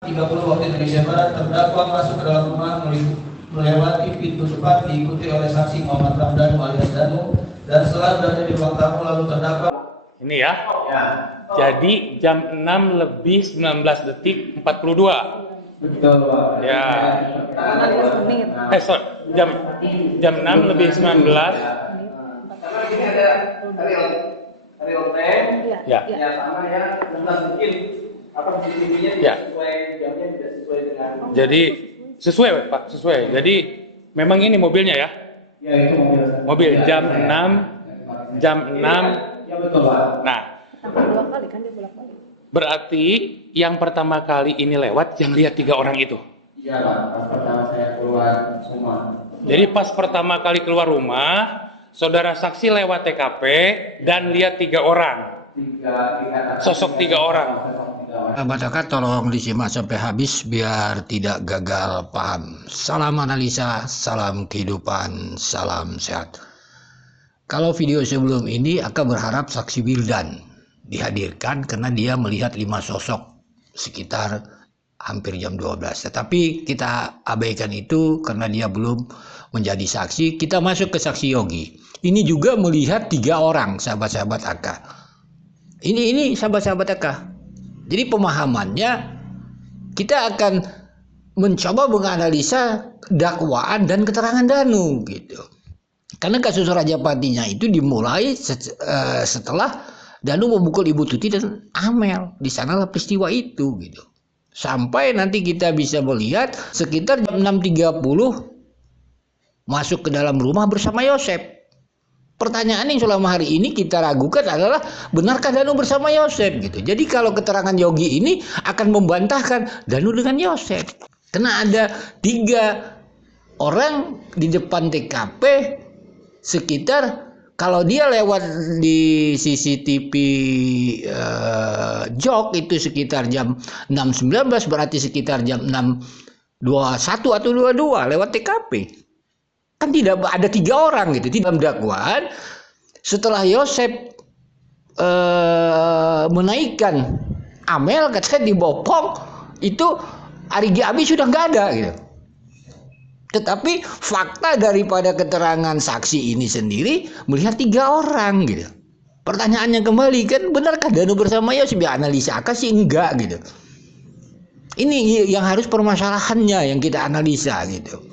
30 waktu Indonesia Barat, terdakwa masuk ke dalam rumah melewati pintu depan diikuti oleh saksi Muhammad Ramdan alias Danu, dan setelah berada di ruang tamu lalu terdakwa ini ya. Jadi jam 6 lebih 19 detik 42. Betul, Pak. Ya. Sorry, jam 6 lebih 19. Karena ini ada real time. Ya. Ya sama ya, mungkin apa CCTV-nya Ya. sesuai jamnya, tidak sesuai dengan. Jadi sesuai, Pak, sesuai. Jadi memang ini mobilnya ya. Ya, itu mobil. Mobil jam 6. Ya betul, Pak. Nah, Sampai 2 kali kan dia bolak-balik. berarti yang pertama kali ini lewat yang lihat 3 orang itu. Iya, Pak. Pas pertama saya keluar semua. Jadi pas pertama kali keluar rumah, saudara saksi lewat TKP dan lihat 3 orang. Sosok 3 orang. Sahabat tolong disimak sampai habis biar tidak gagal paham. Salam analisa, salam kehidupan, salam sehat. Kalau video sebelum ini akan berharap saksi Wildan dihadirkan karena dia melihat 5 sosok sekitar hampir jam 12. Tetapi kita abaikan itu karena dia belum menjadi saksi. Kita masuk ke saksi Yogi. Ini juga melihat 3 orang sahabat-sahabat AK. Ini sahabat-sahabat AK. Jadi pemahamannya kita akan mencoba menganalisa dakwaan dan keterangan Danu gitu. Karena kasus Rajapatinya itu dimulai setelah Danu memukul Ibu Tuti dan Amel. Di sanalah peristiwa itu gitu. Sampai nanti kita bisa melihat sekitar jam 6.30 masuk ke dalam rumah bersama Yosep. Pertanyaan yang selama hari ini kita ragukan adalah benarkah Danu bersama Yosep gitu. Jadi kalau keterangan Yogi ini akan membantahkan Danu dengan Yosep. Karena ada 3 orang di depan TKP sekitar, kalau dia lewat di CCTV jok itu sekitar jam 6.19, berarti sekitar jam 6.21 atau 22 lewat TKP. Kan tidak ada 3 orang gitu. Di dalam dakwaan setelah Yosep menaikkan Amel, katanya dibopong, itu Arigi Abi sudah nggak ada gitu. Tetapi fakta daripada keterangan saksi ini sendiri melihat 3 orang gitu. Pertanyaannya kembali kan, benarkah Danu bersama Yosep? Ya analisa AK sih enggak gitu. Ini yang harus permasalahannya yang kita analisa gitu.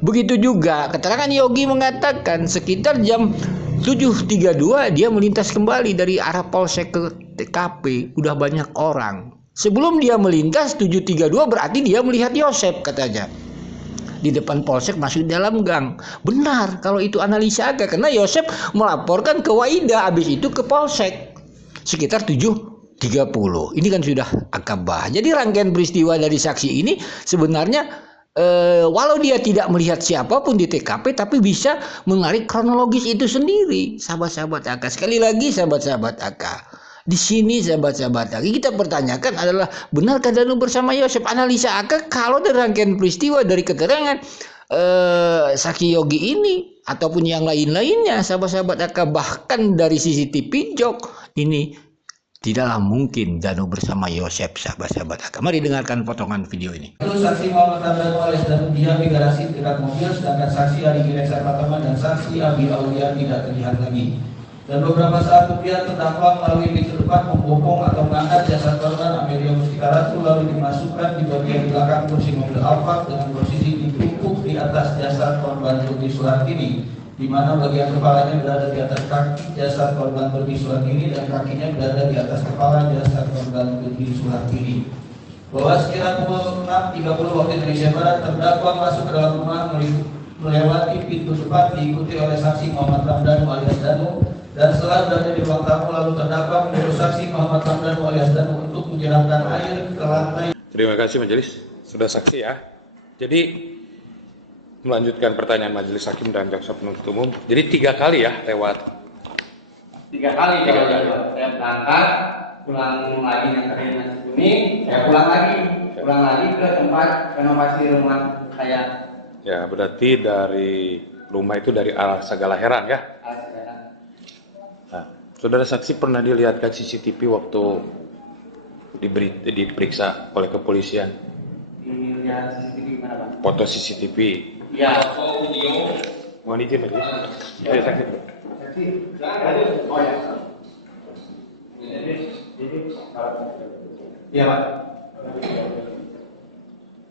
Begitu juga keterangan Yogi mengatakan sekitar jam 7.32 dia melintas kembali dari arah Polsek ke TKP. Udah banyak orang. Sebelum dia melintas 7.32 berarti dia melihat Yosep katanya. Di depan Polsek masuk dalam gang. Benar kalau itu analisa agak, karena Yosep melaporkan ke Waida, habis itu ke Polsek sekitar 7.30. Ini kan sudah akabah. Jadi rangkaian peristiwa dari saksi ini sebenarnya walau dia tidak melihat siapapun di TKP, tapi bisa menarik kronologis itu sendiri, sahabat-sahabat AK. Sekali lagi sahabat-sahabat AK, di sini sahabat-sahabat AK kita pertanyakan adalah benarkah Danu bersama Yosep? Analisa AK kalau dari rangkaian peristiwa dari keterangan saksi Yogi ini ataupun yang lain-lainnya sahabat-sahabat AK, bahkan dari CCTV jok ini tidaklah mungkin Danu bersama Yosep, sahabat-sahabat AK. Mari dengarkan potongan video ini. Itu saksi Muhammad Ramdan alias Danu dia di garasi dekat mobil, sedangkan saksi Arigi Reksa Pratama dan saksi Abi Aulia tidak terlihat lagi. Dan beberapa saat kemudian terdakwa melalui pintu depan membopong atau mengangkat jasad korban Amelia Mustika Ratu lalu dimasukkan di bagian belakang kursi mobil Alphard dengan posisi ditumpuk di atas jasad korban Tuti Suhartini, di mana bagian kepalanya berada di atas kaki jasad korban Tuti Suhartini dan kakinya berada di atas kepala jasad korban Tuti Suhartini. Bahwa sekitar pukul 6.30 waktu Indonesia Barat, terdakwa masuk ke dalam rumah melewati pintu depan diikuti oleh saksi Muhammad Ramdan alias Danu, dan setelah berada di ruang tamu lalu terdakwa menyuruh saksi Muhammad Ramdan alias Danu untuk menyiramkan air ke lantai. Terima kasih majelis, sudah saksi ya. Jadi melanjutkan pertanyaan majelis hakim dan jaksa penuntut umum. Jadi 3 kali ya lewat. 3 kali. Saya berangkat, pulang lagi yang terakhir nasi kuning, saya pulang lagi ke tempat renovasi rumah saya. Ya, berarti dari rumah itu dari arah Sagala Heran ya. Nah, saudara saksi pernah dilihatkan CCTV waktu diperiksa oleh kepolisian? lihat CCTV mana Pak? Foto CCTV. Iya. Mohon izin Majelis. Ayo saksi dulu. Oh ya. Iya Pak.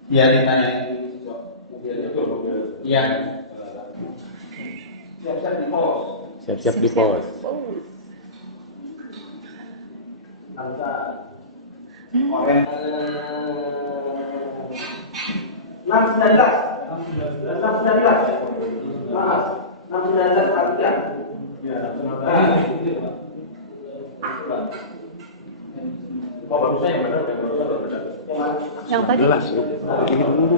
Iya ditanya. Iya. Siap-siap di pos. Yang tadi Jelas. Begitu dulu.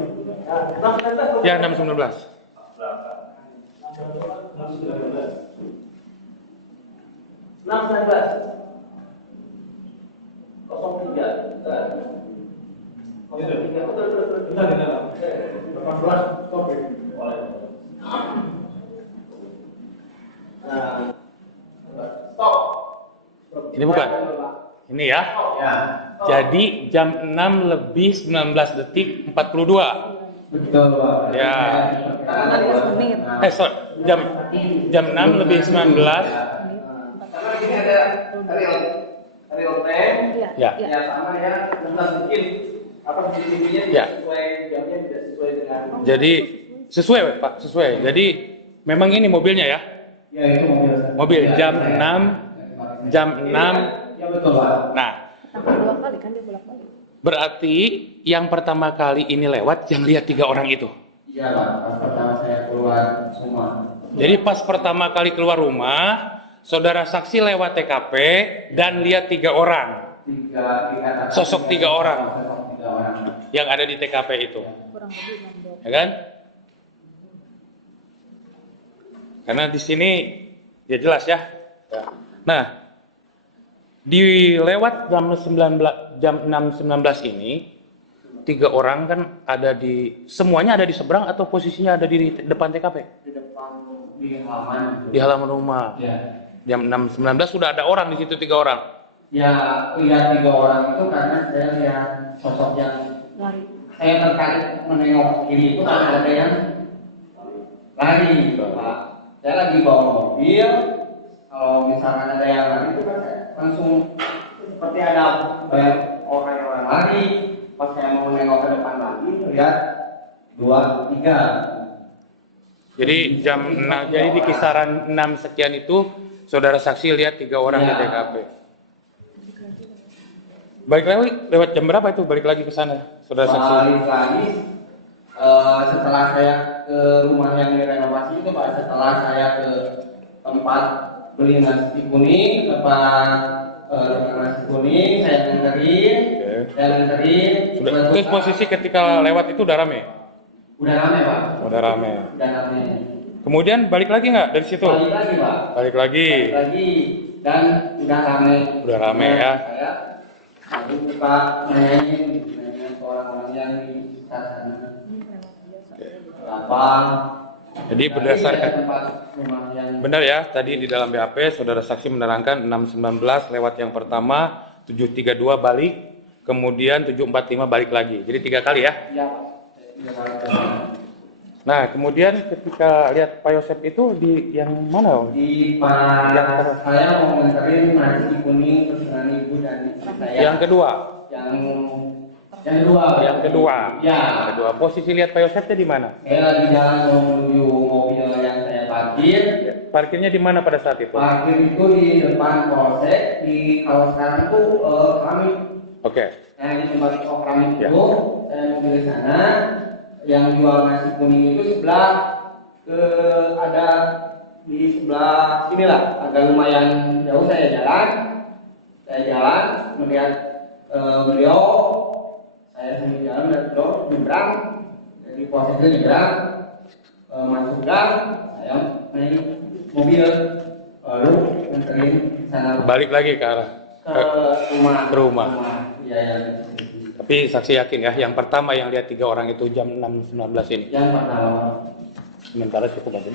Ya 619. Ini bukan. Ini ya. Ya. Jadi jam 6 lebih 19 detik 42. Betul Pak. Ya. 15 menit. Sorry, jam 6 lebih 19. Karena ini ada real time. Ya. Ya sama ya, bukan mungkin apa CCTV-nya Ya. tidak sesuai jamnya tidak sesuai dengan. Jadi sesuai Pak, sesuai. Jadi memang ini mobilnya ya. Ya itu mobil. Mobil jam 6 jam 6. Ya betul Pak. Nah, Sampai 2 kali kan dia bolak-balik. berarti yang pertama kali ini lewat yang lihat 3 orang itu. Iya Pak, pas pertama saya keluar semua. Jadi pas pertama kali keluar rumah, saudara saksi lewat TKP dan lihat 3 orang Sosok 3 orang. Sosok 3 orang. yang ada di TKP itu, Kurang lebih 6 ya kan? Karena di sini ya jelas ya. Nah, di lewat jam 6.19 ini 3 orang kan ada semuanya ada di seberang atau posisinya ada di depan TKP? Di depan di halaman. Di halaman rumah. Ya. Jam 6.19 sudah ada orang di situ 3 orang. Ya, lihat 3 orang itu karena saya lihat sosok yang lari. saya tertarik menengok kiri itu karena ada yang lari, Pak. Saya lagi bawa mobil, kalau misalkan ada yang lari itu kan saya langsung seperti ada banyak orang yang lari. Pas saya mau nengok ke depan lagi, lihat 2, 3. Jadi jadi di kisaran 6 sekian itu saudara saksi lihat 3 orang di TKP. Balik lagi lewat jam berapa itu balik lagi ke sana saudara saksi? Balik lagi setelah saya ke rumah yang direnovasi itu Pak, setelah saya ke tempat beli nasi kuning, tempat nasi kuning, saya nganterin. Terus posisi ketika lewat itu udah rame? Udah rame Pak. Udah rame. Udah rame. Kemudian balik lagi nggak dari situ? Balik lagi Pak. Balik lagi. Balik lagi dan udah rame. Udah rame ya. Saya lalu buka nanyain ke orang-orang yang di sekitar sana. Lapang. Jadi berdasarkan tempat rumah yang benar ya, tadi di dalam BAP saudara saksi menerangkan 6.19 lewat yang pertama, 7.32 balik, kemudian 7.45 balik lagi. Jadi 3 kali ya. Iya Pak. Nah, kemudian ketika lihat Pak Yosep itu di yang mana? Di pas saya mau nganterin nasi kuning terus dengan ibu dan istri saya. Yang kedua. Yang kedua. Yang kedua. Ya. Yang kedua. Posisi lihat Pak Yosepnya di mana? Saya lagi jalan mau menuju mobil yang saya parkir. Parkirnya di mana pada saat itu? Parkir itu di depan polsek. Kalau sekarang itu kami. Oke. Nah di tempat keramik Ya. itu saya mobil di sana. Yang jual nasi kuning itu sebelah ada di sebelah sinilah, agak lumayan jauh saya jalan melihat beliau, saya sendiri jalan melihat beliau nyebrang, jadi proses itu nyebrang masuk gang, saya naik mobil lalu nganterin sana Balik lagi ke arah ke rumah. Iya ya. Tapi saksi yakin ya, yang pertama yang lihat 3 orang itu jam 6.19 ini. Yang pertama. Sementara cukup aja.